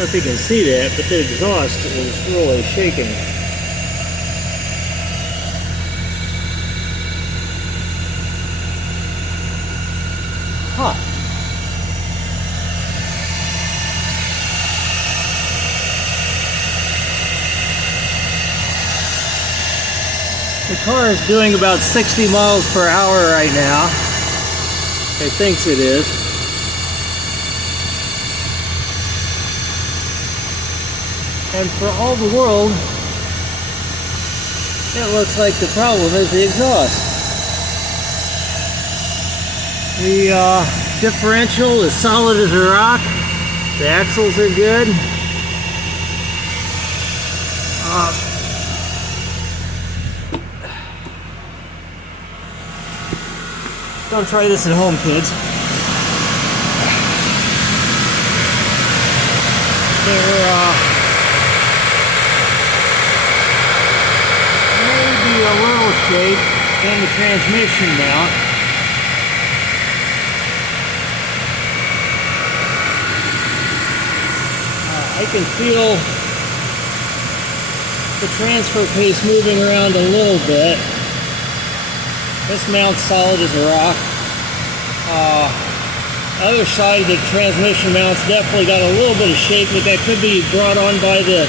know if you can see that, but the exhaust is really shaking. Huh. The car is doing about 60 miles per hour right now. It thinks it is. And for all the world, it looks like the problem is the exhaust. The differential is solid as a rock. The axles are good. Don't try this at home, kids. There may be a little shake in the transmission mount. I can feel the transfer case moving around a little bit. This mount's solid as a rock. Other side of the transmission mount's definitely got a little bit of shake, but that could be brought on by the,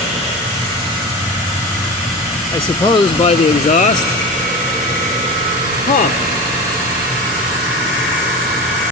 I suppose, by the exhaust. Huh.